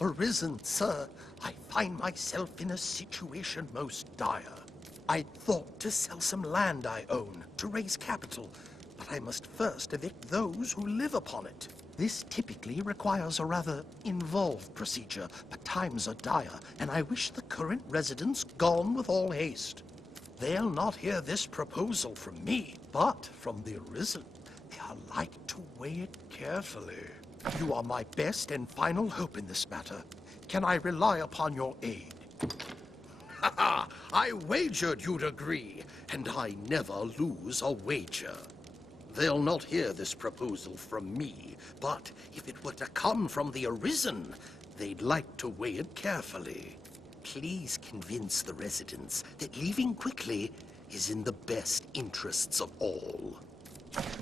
Arisen, sir. I find myself in a situation most dire. I'd thought to sell some land I own to raise capital, but I must first evict those who live upon it. This typically requires a rather involved procedure, but times are dire, and I wish the current residents gone with all haste. They'll not hear this proposal from me, but from the Arisen. They are like to weigh it carefully. You are my best and final hope in this matter. Can I rely upon your aid? Ha ha! I wagered you'd agree, and I never lose a wager. They'll not hear this proposal from me, but if it were to come from the Arisen, they'd like to weigh it carefully. Please convince the residents that leaving quickly is in the best interests of all.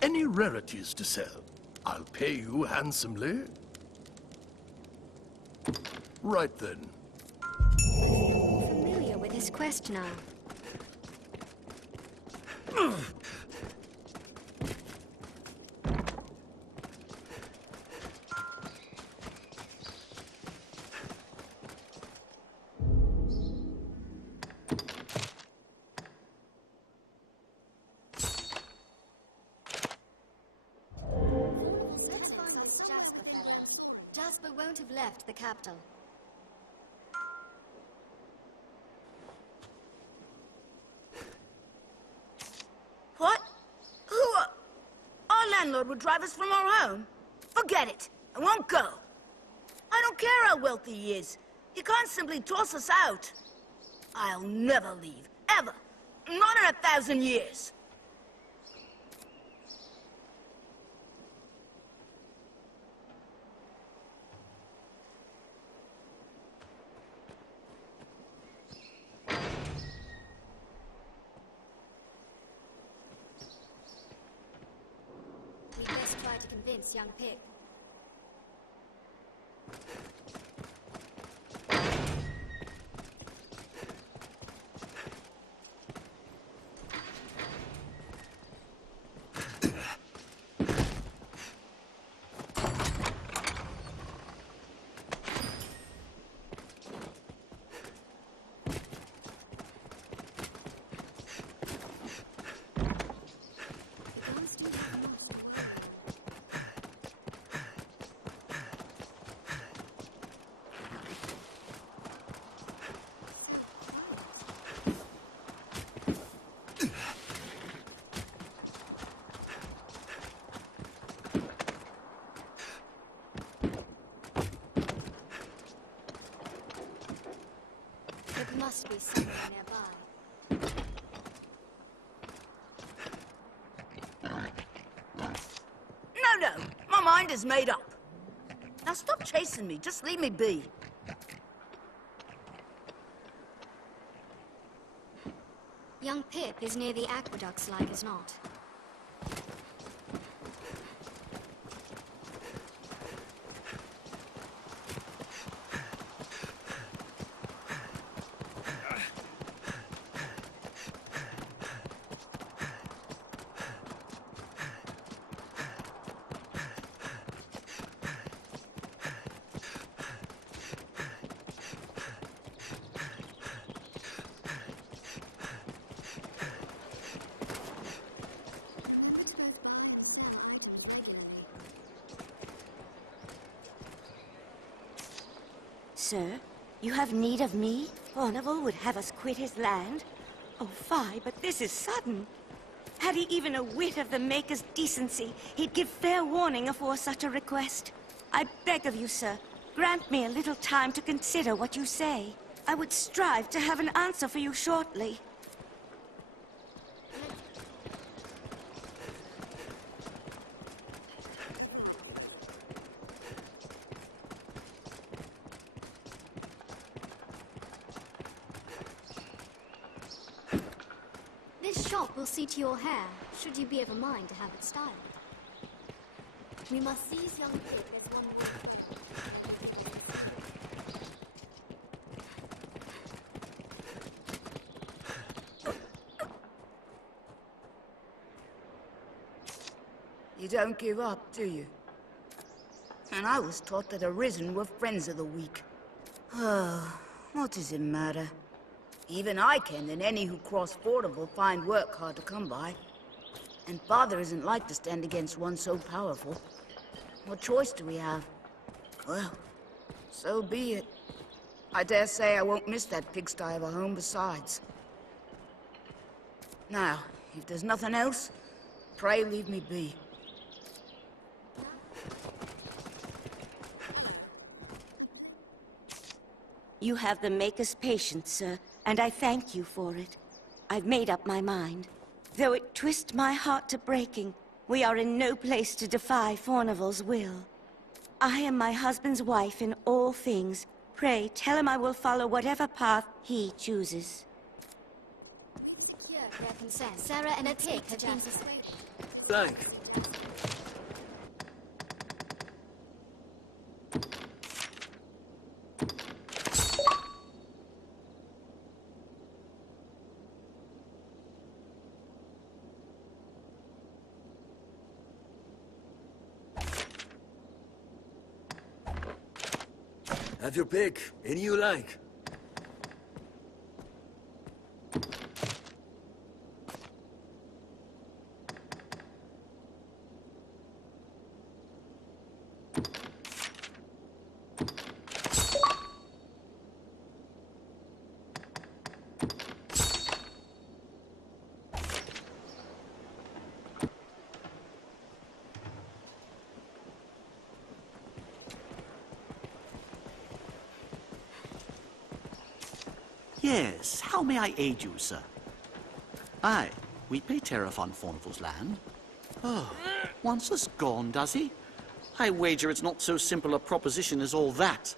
Any rarities to sell? I'll pay you handsomely. Right then. Familiar with his quest now. Let's find this Jasper fellow. Jasper won't have left the capital. What? Who are... Our landlord would drive us from our home? Forget it. I won't go. I don't care how wealthy he is. He can't simply toss us out. I'll never leave. Ever. Not in 1,000 years. We best try to convince young Pip. It must be somewhere nearby. No, my mind is made up. Now stop chasing me, just leave me be. Young Pip is near the aqueducts, like as not. Sir, you have need of me? Ornival would have us quit his land? Oh, fie, but this is sudden. Had he even a whit of the Maker's decency, he'd give fair warning afore such a request. I beg of you, sir, grant me a little time to consider what you say. I would strive to have an answer for you shortly. This shop will see to your hair, should you be of a mind to have it styled. We must seize young Pip as one more way. You don't give up, do you? And I was taught that Arisen were friends of the weak. What does it matter? Even I can, and any who cross Fordable find work hard to come by. And Father isn't like to stand against one so powerful. What choice do we have? Well, so be it. I dare say I won't miss that pigsty of a home besides. Now, if there's nothing else, pray leave me be. You have the Maker's patience, sir, and I thank you for it. I've made up my mind. Though it twist my heart to breaking, we are in no place to defy Fornival's will. I am my husband's wife in all things. Pray, tell him I will follow whatever path he chooses. Here, their consent. Sarah and a pig have been persuaded. Blank. Have your pick. Any you like. Yes, how may I aid you, sir? Aye, we pay tariff on Fornival's land. Oh, wants us gone, does he? I wager it's not so simple a proposition as all that.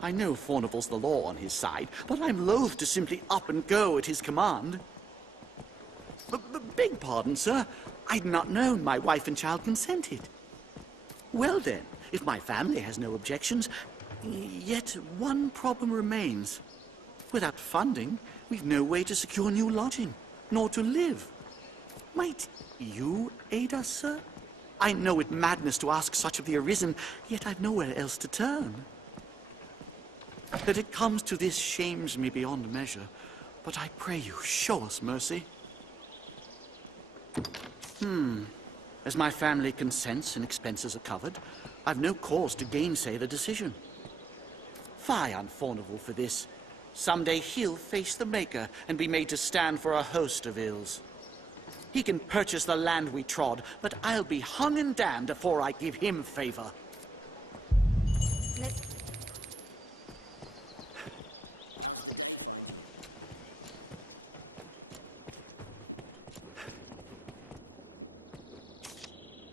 I know Fornival's the law on his side, but I'm loath to simply up and go at his command. Beg pardon, sir. I'd not known my wife and child consented. Well then, if my family has no objections, yet one problem remains. Without funding, we've no way to secure new lodging, nor to live. Might you aid us, sir? I know it madness to ask such of the Arisen, yet I've nowhere else to turn. That it comes to this shames me beyond measure, but I pray you, show us mercy. As my family consents and expenses are covered, I've no cause to gainsay the decision. Fie on Fornival for this. Someday he'll face the Maker and be made to stand for a host of ills. He can purchase the land we trod, but I'll be hung and damned before I give him favor.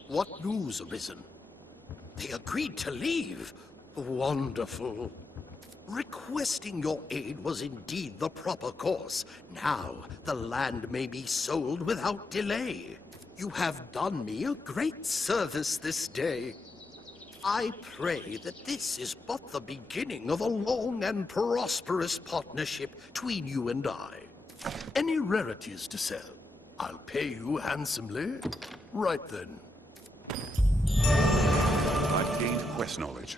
What news, Arisen? They agreed to leave. Wonderful. Requesting your aid was indeed the proper course. Now, the land may be sold without delay. You have done me a great service this day. I pray that this is but the beginning of a long and prosperous partnership between you and I. Any rarities to sell? I'll pay you handsomely. Right then. I've gained quest knowledge.